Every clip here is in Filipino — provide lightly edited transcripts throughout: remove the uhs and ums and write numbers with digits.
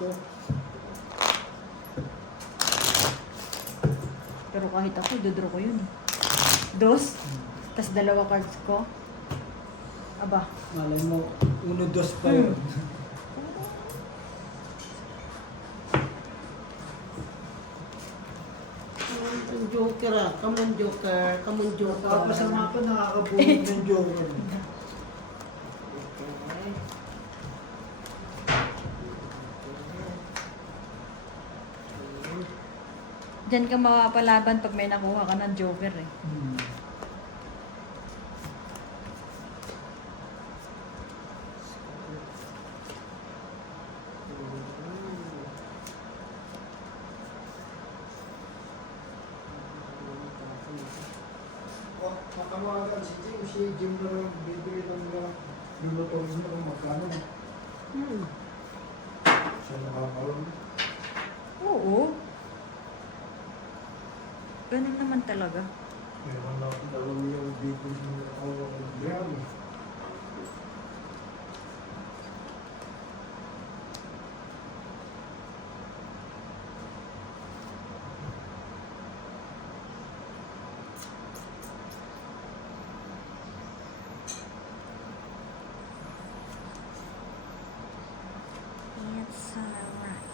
Ito. Pero kahit ako, dodro ko yun. Dos. Tas dalawa cards ko. Aba. Malay mo, 1-2 pa yun. Ang Joker ah. Come on, Joker. Come on, Joker. Tapos ang mapa nakakabulog ng Joker. Okay. Diyan ka mapapalaban pag may nakuha ka ng Joker eh. Hmm. Oh, makawagan si Jim. Si Jim na lang bibili ng lulutuin mo kung magkano. Siya nakakaroon. Oo. Ganun naman talaga. Meron na akong dalawang yung bibili ng nakakaroon ng grami. It's alright.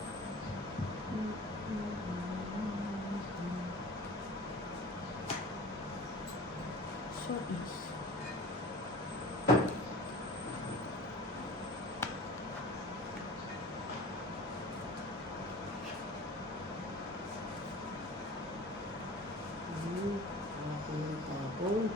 So easy. Tapon.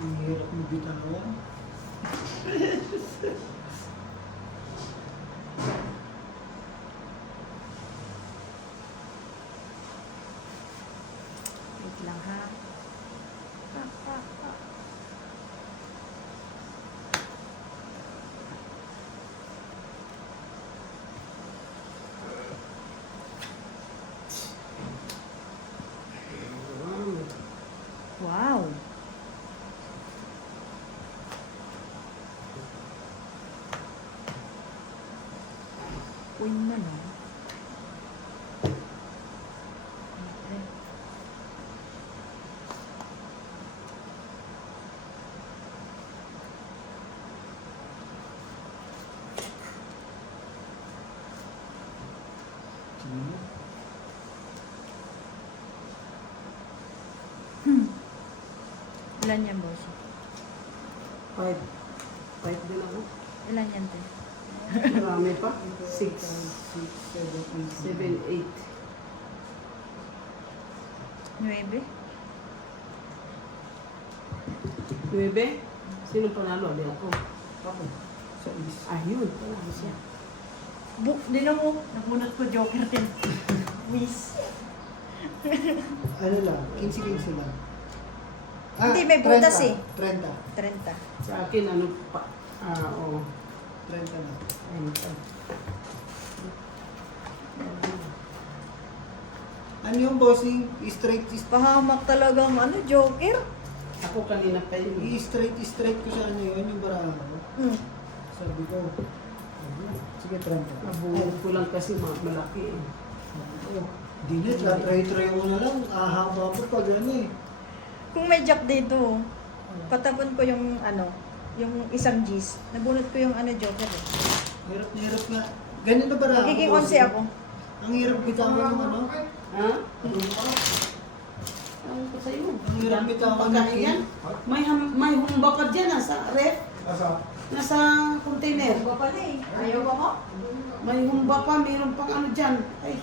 Ang hirap mo bitawan. Wait lang ha. Wow. Queen na no? Okay. Sino? Ilan yan, boss? 5. 5 din ako. Ilan yan, te? Marami pa. 6, 6, 7, 7, 8. 9? 9? Sino panalo? Di ako. Ako. Sa is. Ayun. Panalo siya. Book din ako. Nakunat ko Joker din. Miss. Ano lang, 15-15 lang. Hindi, may butas 30, eh. 30. 30. Sa akin, ano pa? Oo. 30 na. Ayun pa. Ano yung bossing? Straight is Pahamak talagang ano, Joker. Ako kanina pa yun. straight ko sa ano yun, yung baraha ko. Sabi ko, sige 30. Nabuhod ko lang kasi malaki eh. Oh, di na, try mo na lang. Ahaba po pag ano eh. Kung may jack dito, patapon ko yung ano, yung isang G's. Nabunot ko yung ano, Joker eh. Hirap na hirap nga. Ganyan na baraha ko. Magiging 11 bossing. ako. Ang hirap bitawan ng ano. Ha? Ano ko sa'yo? Ang hirap bitawan ng Pagkain yan. May humba pa dyan nasa ref. Nasa container. Ba pala eh. Ayaw ba mo? May humba pa, mayroon pang ano dyan. Ay.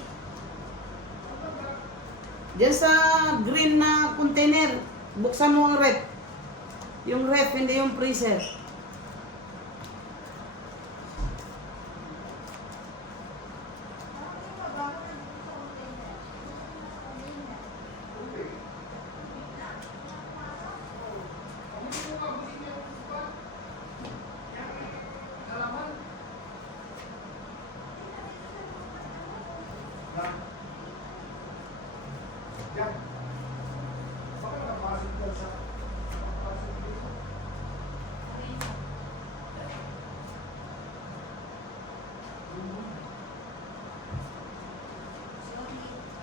Diyan sa green na container, buksan mo ang ref. Yung ref, hindi yung freezer.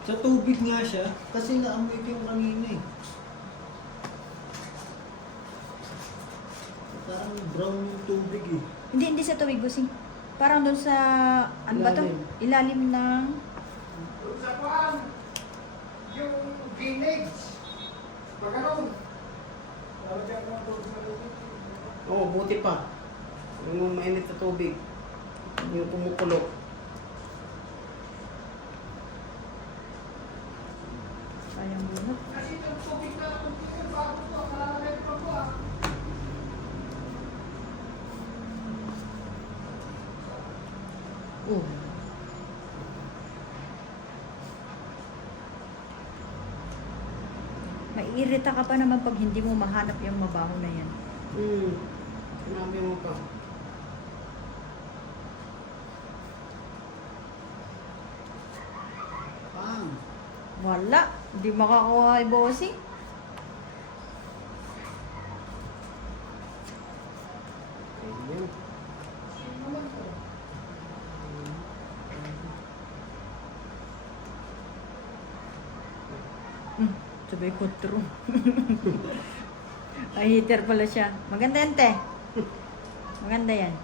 Sa tubig nga siya, kasi naamoy ko yung kanina eh. Parang brown yung tubig eh. Hindi sa tubig, busing. Parang doon sa, ano ba to? Ilalim ng... Doon sa paan, yung drainage. Pag ano, lalagyan mo doon sa tubig. Oo, buti pa. Yung mainit na tubig. Yung kumukulo. Sayang bunot. Kasi itong tubig na tubig, bago ito, malalagay pa po ah. Oh. Maiirita ka pa naman pag hindi mo mahanap yung mabaho na yan. Sinabi mo pa. Pang. Wala. Hindi makakuha ay bossing. Ayan. Sabay ko true. Ay, heater pala siya. Maganda yan, te. Maganda yan.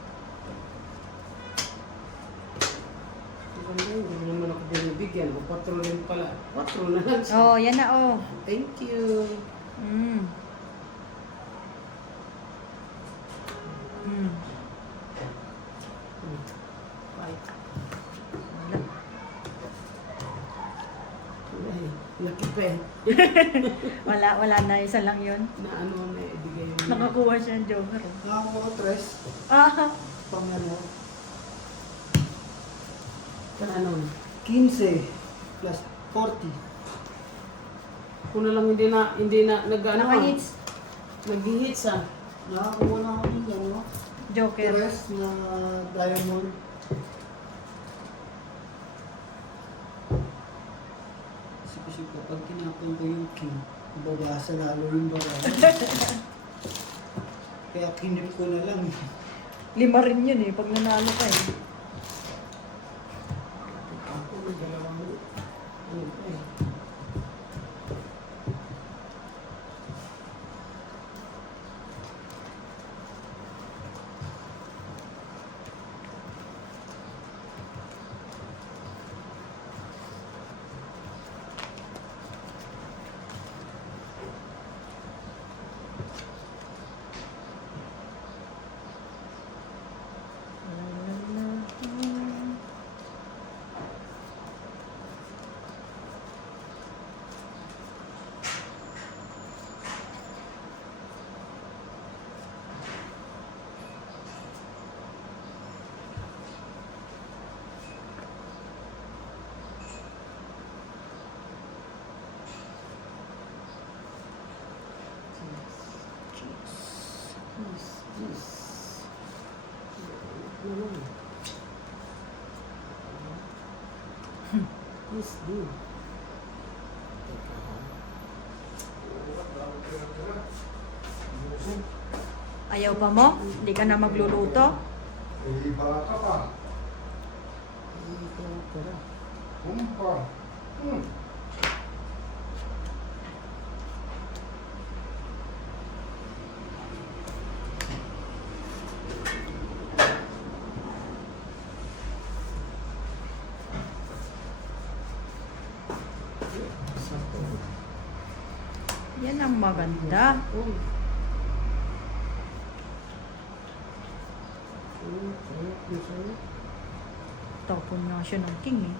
Maganda yun. Hindi naman ako binibigyan. O 4 rin pala. 4 na lang siya. Oh, yan na, oh. Thank you. Mm. Mm. Bye. Wala. Ay, laki pa eh. Wala na. Isa lang yun. Na ano na ibigay mo. Nakakuha siya ng joker. Oh. Nakakuha ko tres. Ah, Pang ano, Ano? 15 plus 40. Kung na lang hindi na nag-ano ka. naka-hits. Nag-hits ah. Nakakuha na ako ng ano, Joker. tres na diamond. Kasi kapag tinapon ko yung king, babasa lalo yung barang. Kaya kinip ko na lang. 5 rin yun eh, pag nanalo ka eh. Ako may dalawang ano pa eh. Yes. Ano lang. Yes, do. Ayaw pa mo? Hindi ka na magluluto? Eh, baka pa. Kumpa. Yan ang maganda. Tapon nga siya ng king eh.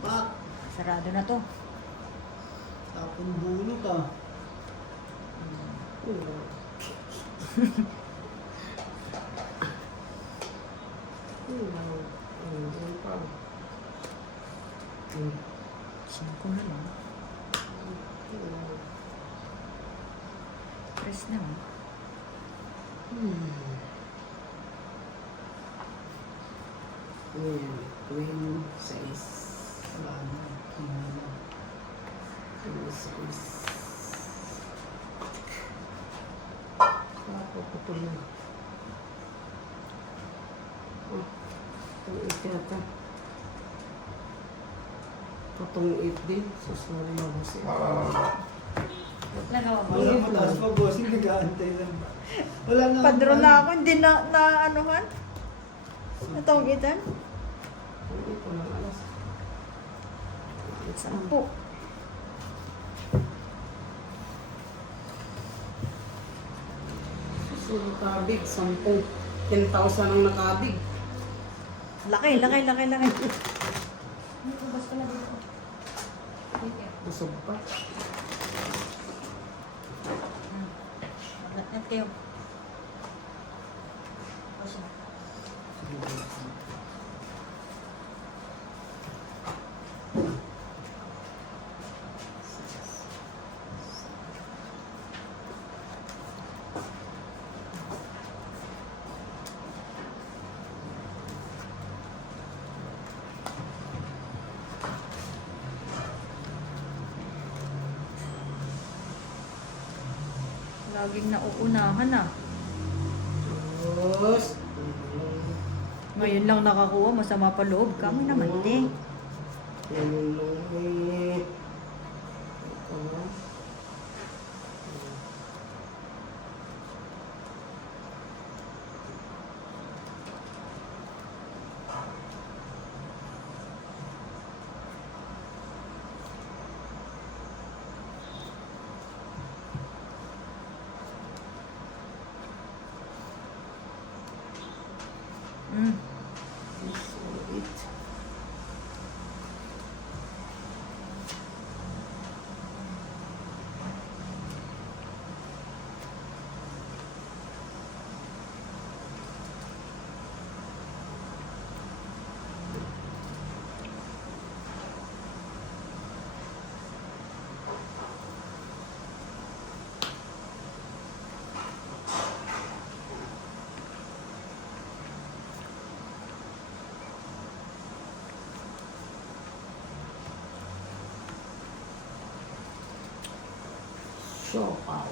Pak, Sarado na to. tapon bulo ka. Singko na lang. Press na mo. Queen 6. Wala na. Tingnan mo. Queen 6. Ako putulin. Ito yata. Patong 8 din. Susuri mo kasi. Nagawa mo. Wala mataas pa, bossing. Nag-aantay lang. Wala na. Padro na ako, hindi na anuhan. Natawagitan. Hindi ko lang alas. 10. Susuri kabig. 10. 10,000 ang nakabig. Laki. Busog pa. At kayo. Laging nauunahan ah. Tapos. Ngayon lang nakakuha, masama pa loob. Kami naman din. Ngayon lang eh. Ito na. Mm. Sulit. Siopaw.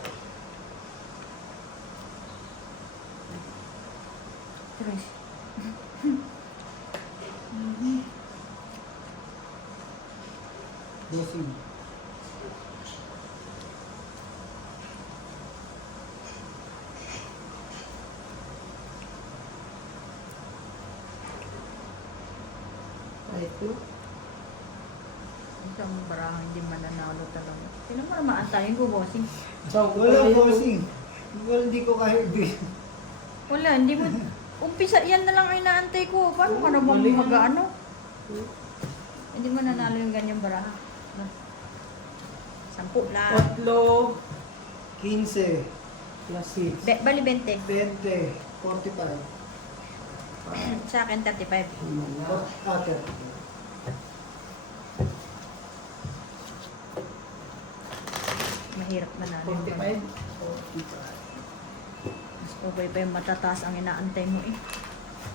Tres. Bossing. Kahit no? Isang barahan hindi mananalo talaga. Sino maramaan tayo gubosing? Wala, bossing. Wala, hindi ko kaya ibig. Wala, hindi mo... Umpisa, yan na lang ay naantay ko. Paano ka na bang Mali. mag-ano? Hindi mo nanalo yung ganyang baraha. 10 lang. Tatlo 15, plus 6. Bali 20. 20, 45. Sa akin 35. Ate. Mahirap manalo yung 45. ganyan. Mas pabay pa yung matataas ang inaantay mo eh.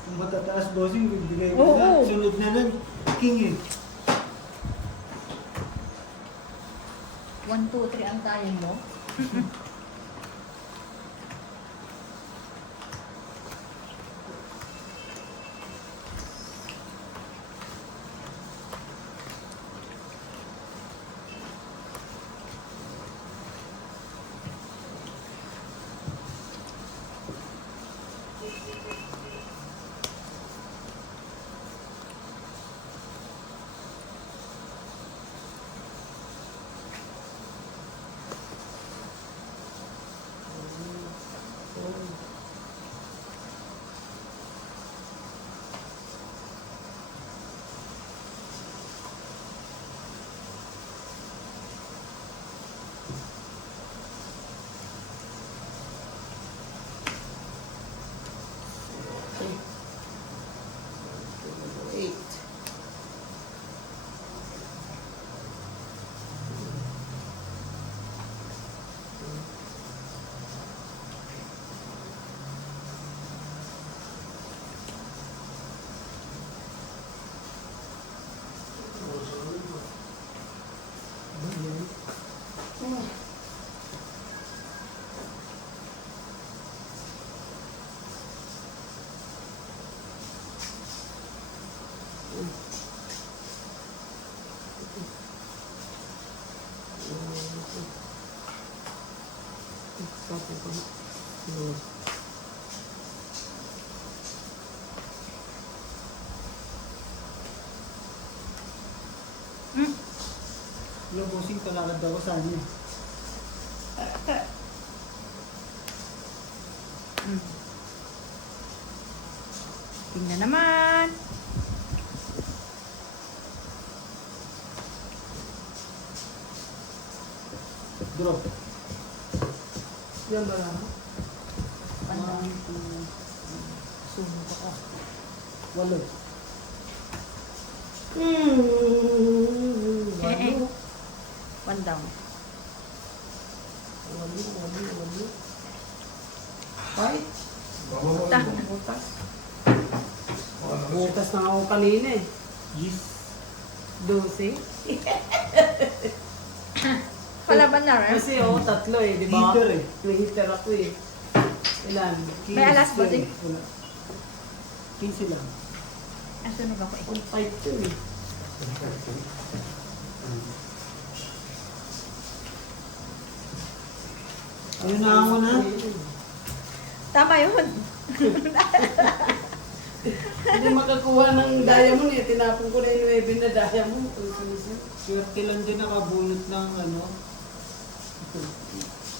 Kung matataas, bossing, bibigay ko Oo. na. Sunod na nun, king eh. 1, 2, 3 ang tayo mo. Hmm. Yung busing talakad daw sa niya. Hmm. Tingnan naman. Drop. Yan ba lang? Pandang. Sumo ka ka. Walo. Walo. Pandang. Walo. Fight. Ta. Butas. Butas na ako kanina eh. Yes. 12. Palaban na rin. Kasi ako tatlo eh, di ba? Heater eh. May heater ako eh. Ilan? May alas ba, Ting? Wala. 15 lang. Asunog ako eh. 1.5 to eh. Ayun na ako na. Tama yun. Hindi makakuha ng diamond eh. Tinapon ko na yung 9 na diamond. Swerte lang din nakabunot ng ano.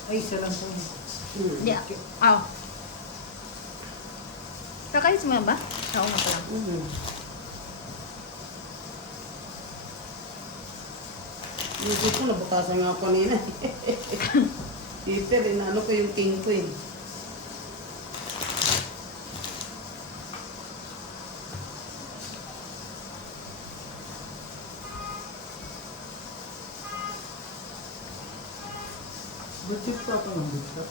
Ay, isa lang po. Hindi. Oh. Kakalis mo yan ba? Oo nga pala. Yung gusto ko, nabutasan nga ako kanina. Heater, inano ko yung king ko eh. Ba't yung papalambot ka?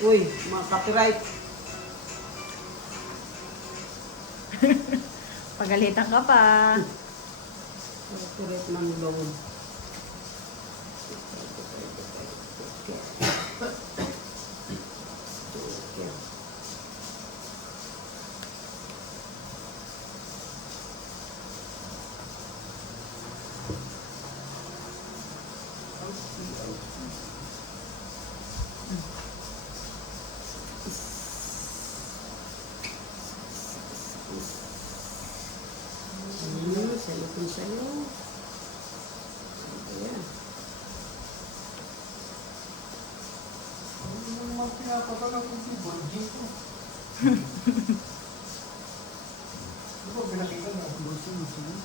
Uy, mga copyright. Pagalitan ka pa. Copyright ng loan. Salutin sa'yo. Ayan. Ano naman pinapatala ko si Borgie ko? Di ba pinakita na? Busing, busing.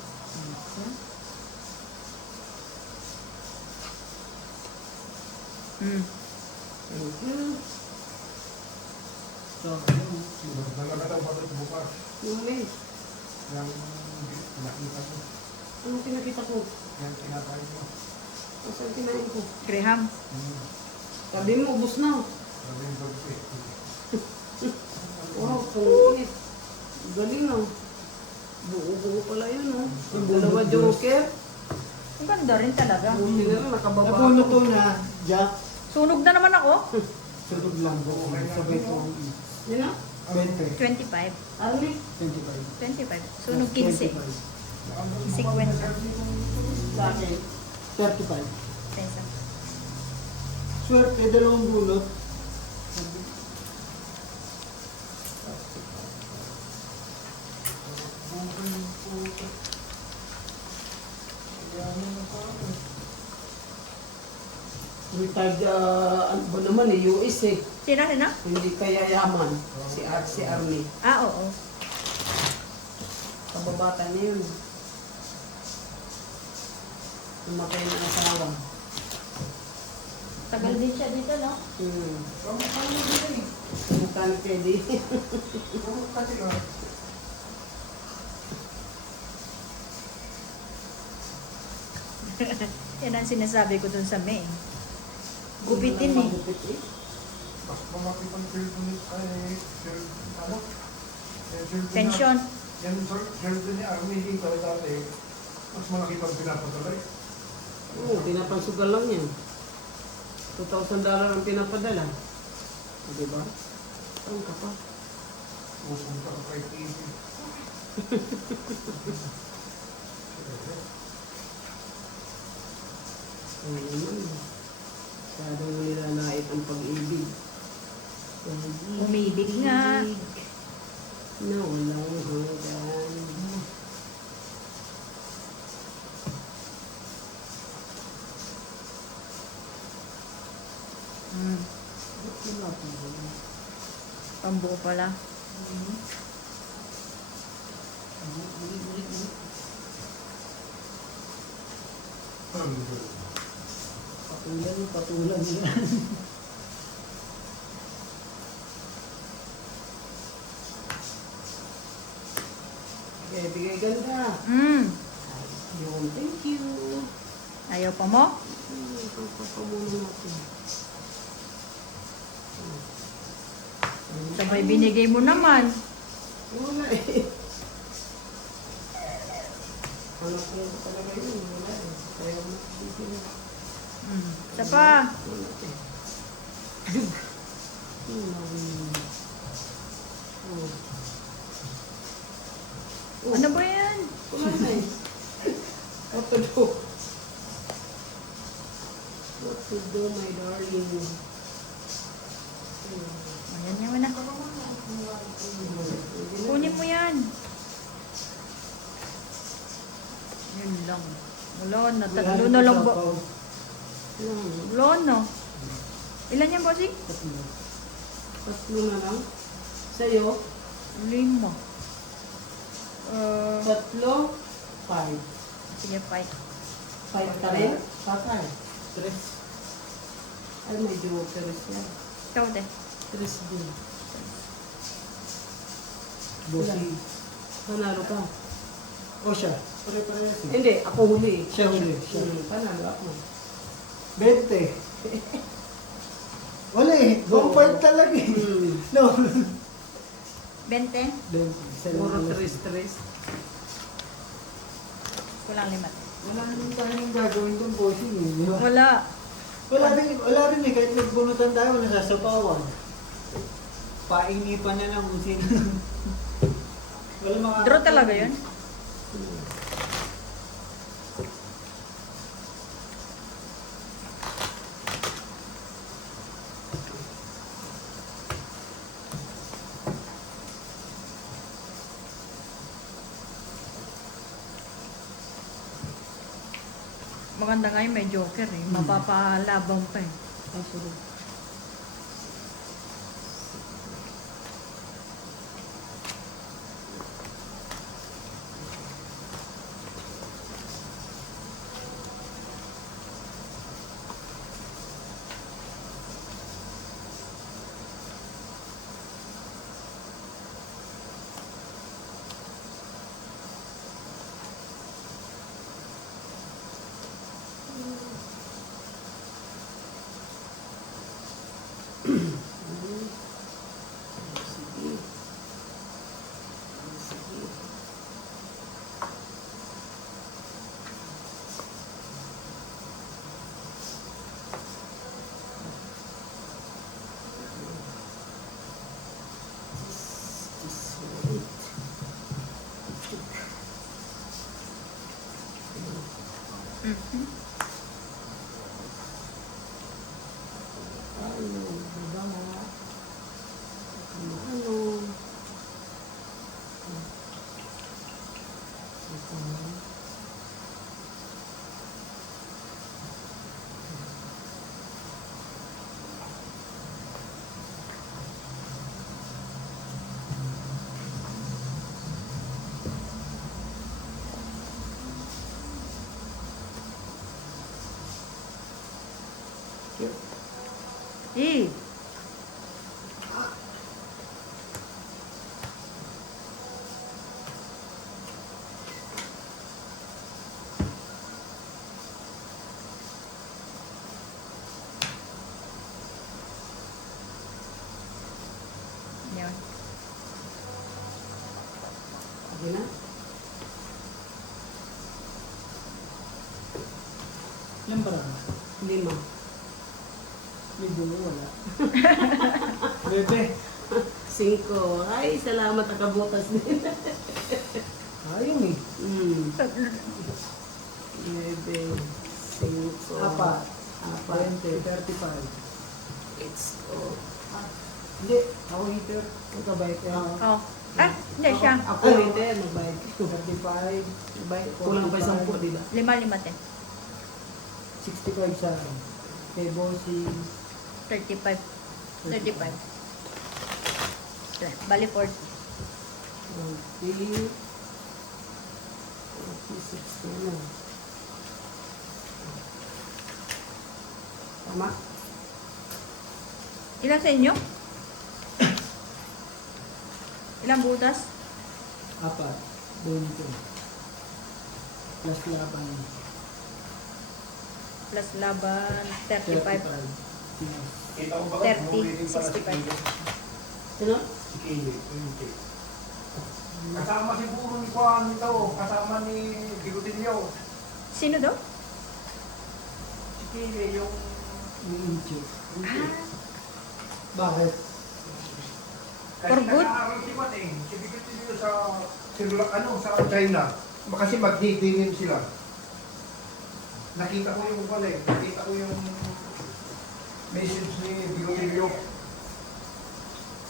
Hmm. Thank you. So, ayun. Nalaga daw ba ito bukas? Mami, Yung nakita ko. anong pinakita ko? Yan kinakain ko. Saan kinain ko? Graham. Sabi mo, ubos na. Sabi yung Borgie. Wow, pungit. Galing ah. Buo-buo pala yun oh. Yung dalawa joker. Ang ganda rin talaga. Buti na rin, nakababa Napuno ako. to na, Jack. Sunog na naman ako. Sunod lang. Sabay ko. Yun na? 20. 25. Army? 25. 25. Sunog 15. 25. Sa akin. 35. Pesa. Swerte, dalawang bunot. Retired, ano ba naman eh, US eh. Sino? Hindi kaya yaman. Si Army. Ah, oo. Kababata niya yun. Tumatay ng asawa. Tagal din siya dito, no? Mechanic ready. Yan ang sinasabi ko dun sa May. Gupitin eh. Gupit eh. Mas malaki pang Philippines ay ano? Pension. Yan, sweldo ni Army dito dati. Mas malaki pang pinapatuloy. Oo, pinapansugal lang yan. $2,000 ang pinapadala. Diba? Saan ka pa? Pupunta ka kay TV. Ay, naman. Masyadong nilalait ang pag-ibig. Umibig nga. Na walang hanggan. Mm. Pambuo pala. Patulan yung patulan yan. Okay, bigay ganda. Yun, thank you. Ayaw pa mo? Papamuno natin. Sabay binigay mo naman. Wala eh. Anak ko talaga yun. Wala eh. Kaya mo bibili. Isa pa. Wala eh. Jug. Oh. Ano ba yan? Wala na eh. What to do? What to do, my darling? Ayan naman na. Kunin mo yan. Yun lang. Wala na. Tatlo na lang ba? Wala na. Ilan yan, bossing? Tatlo na lang. Sa'yo? 5. Tatlo? 5. Sige, 5. 5 ka rin? Patay. 3. Ay, may joker siya. Ikaw, te. 3 din. Bossy. Panalo ka. O siya. Pare-parehas eh. Hindi, ako huli. Siya huli. Siya. Panalo ako. 20. Wala eh. Go. 1 talaga eh. No. 20. 20. Puro 3. Kulang 5. Wala naman tayong gagawin itong bossing eh. Di ba? Wala. Wala rin eh. Kahit nagbunutan tayo, nasasapawan. Painipan niya ng kung sino. Wala mga... Draw talaga yun? Maganda nga yung may joker eh. Mapapalabang pa eh. Mhm. Eh. Yan. Okay na? Ilan ba lang? 5. May bungo wala. Bebe. 5. Ay, salamat nakabutas din. Ayun eh. 9, 5. Apat. 4. 20, 35. Let's go. Hindi, ako heater. Ito ba ito? Oh. Ah, hindi siya. Ako ito, magbayad ko. 35. Magbayad. Kulang pa 10, di ba? 5 te. 65 sa akin. Kay Bossing. 35. 35. Bali 40. 40. 46 na lang. Tama? Ilan sa inyo? Ilang butas? Apat. Bonito. Plus laban. Plus laban, 35. 35. Kita ko ba? 30, 65. Sino? Si Kili. Kasama siguro ni Juan ito. Kasama ni Bigotilio. Sino daw? Si Kili yung... Yung incho. Ah, Bakit? Kasi For good? nag-aaral si Juan eh. Si Bigotilio sa... sa China. Kasi magdidinim sila. Nakita ko yung pala eh. Nakita ko yung message ni Bigotilio.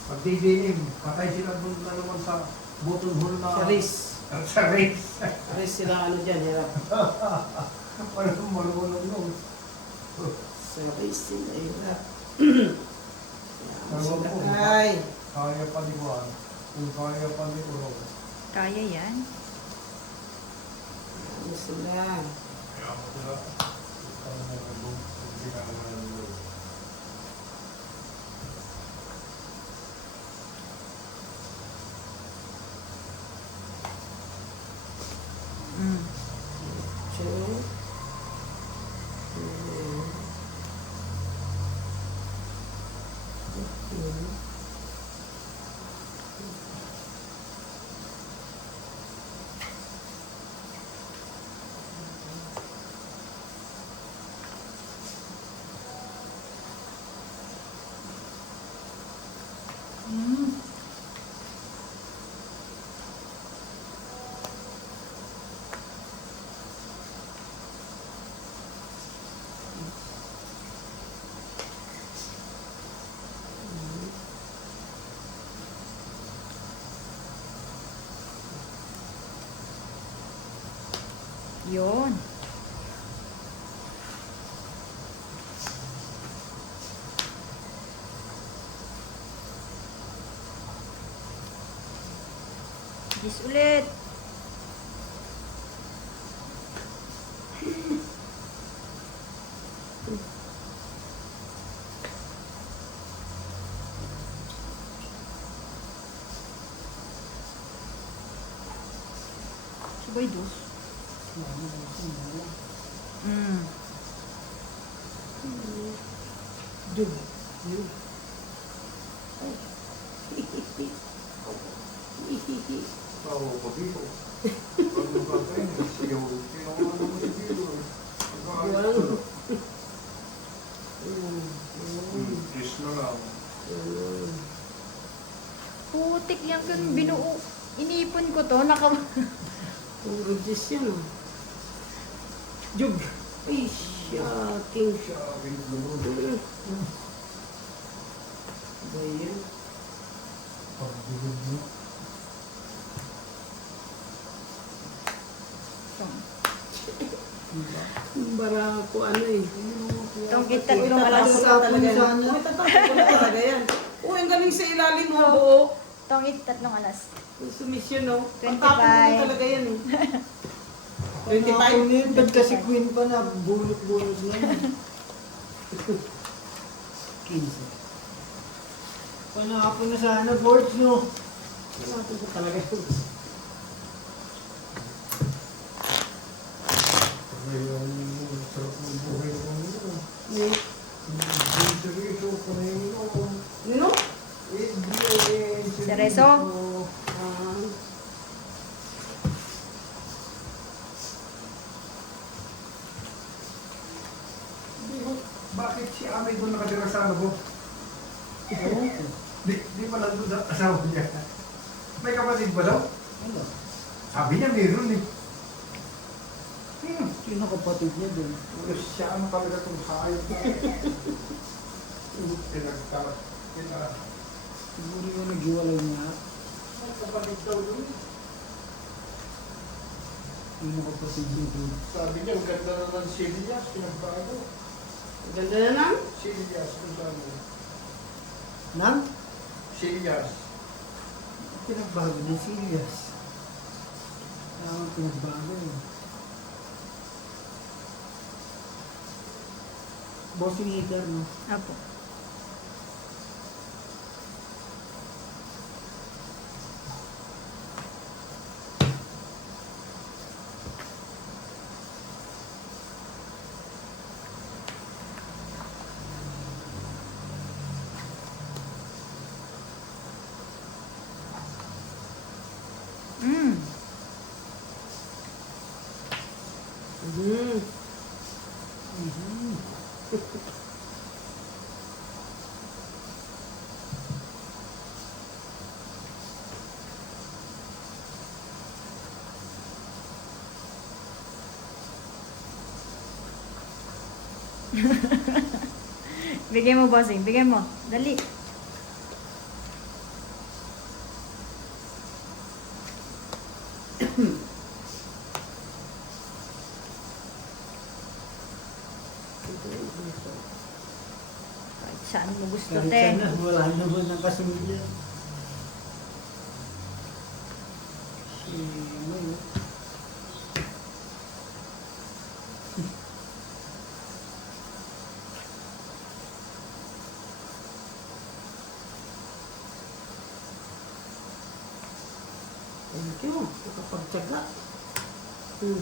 Magdidinim. Patay sila doon na naman sa button hole na... Sa Riz. Sa race. Riz sila ano dyan, hirap. Walang marunong nun. Sa Riz sila hirap. Ewan ko. Ay. Kaya pa ni Juan. Kung kaya pa ni Uro. kaya yan. Ano sila? Kaya mo sila. Kung ginagawa ng Lord. Mm. 2. Mm. Yun. Gis ulit. Sabay dos. Mm. Jug. Yun. Oo, pag dito. Pag nagkakain, sigaw. Sinawa naman si Dilo. Walang. Kiss na lang. Putik yan kung binuo. Inipon ko to. Puro Diyos yan oh. Jug. Ay, shocking. Sabi ng lumod. Ba yan? Pag-dulog mo. Bara ko ano eh. Itong kita Uy, itong alas. tatapon ko talaga yan. Sana. Uy, tatapon ko na talaga yan. Uy, ang galing sa ilalim mo. Oo. Itong tatlong alas. Yung sumisyon no. 25. Tatapon ko na talaga yan eh. 25. Ako yun, ba't kasi queen pa na bulot-bulot na yun. 15. Panakapon na sana, boards, no? Tatapon ko talaga yun. Ngayon, sarap ng buhay ko nito. Ni? Hindi seryoso ko na yun. Nino? Seryoso? Ah. kapatid ko nakatira sa ano ko. Di pa lang doon sa asawa niya. May kapatid ba daw? Ano? Sabi niya meron eh. Sino kapatid niya doon? Siya ang talaga itong hayop na. Pinagtarat. Siguro yung naghiwalay niya. May kapatid daw doon. Sino kapatid niya doon? Sabi niya, ang ganda na ng Silias, pinagbago. Ganda na lang. Silias, kung saan mo. Nang? Silias. Pinagbago ng Silias. Pinagbago eh. Bossing heater, no? Apo. Mm. Mm. Bigay mo, bossing. Bigay mo. Dali. Kahit saan mo gusto, Kahit te. sana, wala naman ang kasunod niya. Ano yun? Thank you. Nakapagtyaga. Hmm.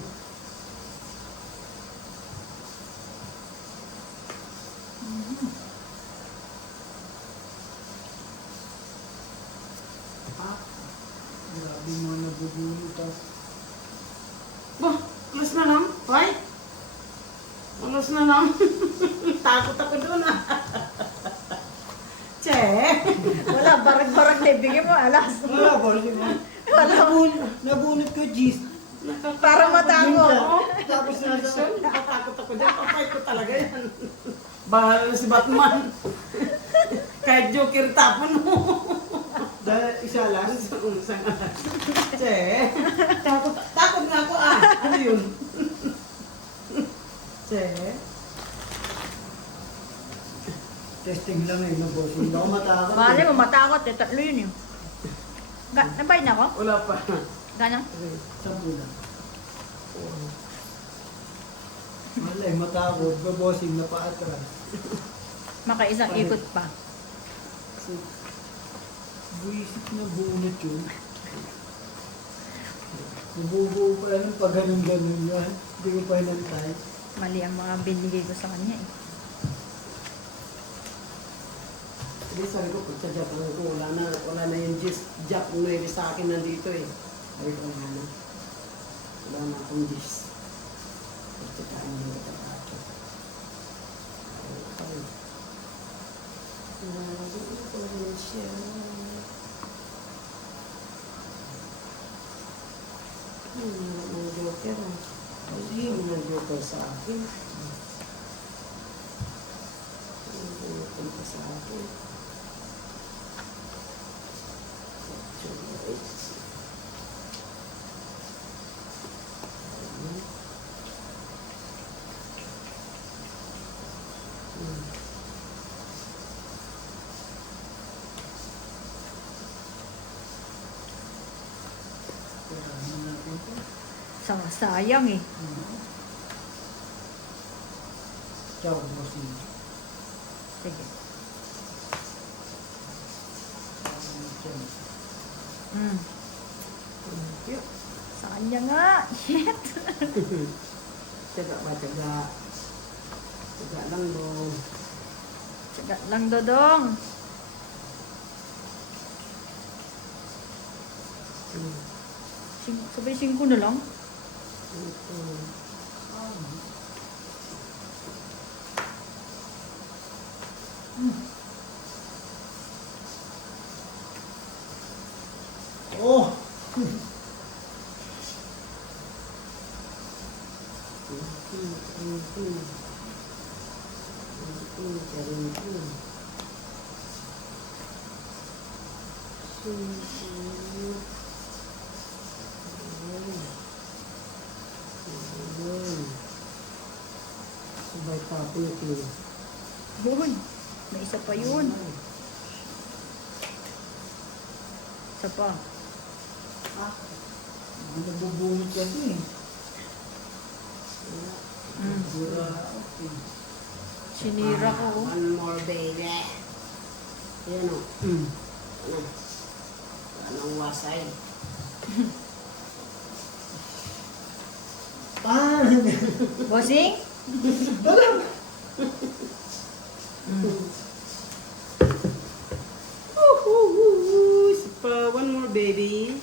Ah, grabe mga nabubulot ah. Bah, alas na lang. Ay! Alas na lang. Takot ako doon ah. Che! Wala, barag-barag na. Bigay mo, alas. Wala ba? Nabunot ko, Gis. Para matakot. Oo. Tapos nasa... Nakatakot ako dyan. Papay ko talaga yan. Bahala na si Batman. Kahit Joker tapon mo. Dahil isa lang. Isang alas. Che! Takot nga ako ah. Ano yun? Che! Testing lang eh, boss. Hindi ako matakot. Bale mo, matakot. Eh, tatlo yun yun. Nabay na ako? Wala pa. Gana? Sampu lang. Malay, matakot. Babosing na paatras. Makaisang ikot pa. Buisit na bunot yun. Nabubuo pala ng pag ganun-ganun yan. Hindi ko pa hinantay. Mali ang mga binigay ko sa kanya eh. Hindi sabi ko, pag sa Japan ko, wala na yung Jap 9 sa akin nandito eh. Sabi ko, wala na. Wala na akong Jis. Basta kain yung katatato. Okay. Nandito ko rin siya. Ang Joker ah. Kasi yung Joker sa akin. Ang sa akin. Sayang eh. Ciao, bossing. Sige. Mm. Sa kanya nga. Shit. Tiyaga ba, tiyaga? Tiyaga lang doon. Tsaga lang, Dodong. Sabay 5 na lang. Sabay tapos ito. Yun. May isa pa yun. Isa pa. Nagbubunot kasi eh. Sira. Sinira ko. Oh. One more baby. Yan o. Ano? Anong wasay? Bossing? One more baby.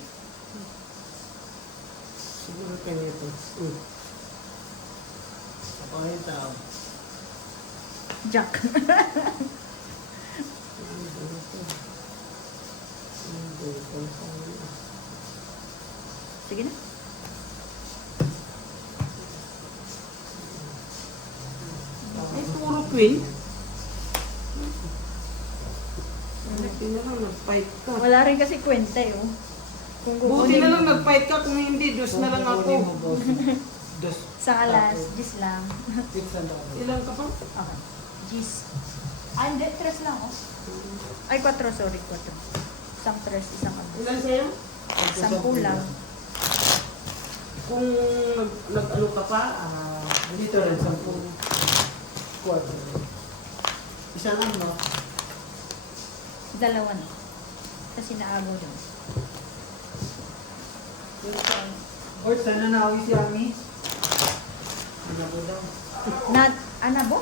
Siguro kayo ito. Pakita. Jack. Sige na. Ay, puro queen. Buti na lang nag-fight ka. Wala rin kasi kwenta eh. Oh. Kung Buti kukunin na lang nag-fight ka. Kung hindi, dos na lang ako. Dos. sa alas, gis lang. Ilan ka pa? Okay. Gis. Ah, hindi. Tres lang, oh. Ay, 4. Sorry, 4. Isang tres, isang abos. Ilan sa'yo? 10 lang. Kung nag-ano ka pa, Dito rin, 10. 4. Isa lang, no? 2 na. Kasi naagaw yun. Or sana nawi si Ami. Ano ko daw? Anabo?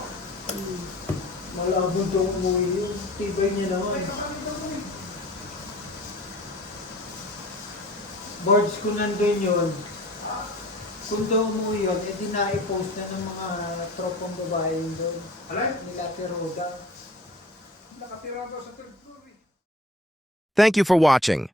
Malabo daw umuwi yun. Tibay niya naman. Boards ko nandun yun. Kung daw umuwi yun, edi na-i-post na ng mga tropang babae yun doon. Alay? Nila Teroda. Nakatira daw sa third floor eh. Thank you for watching.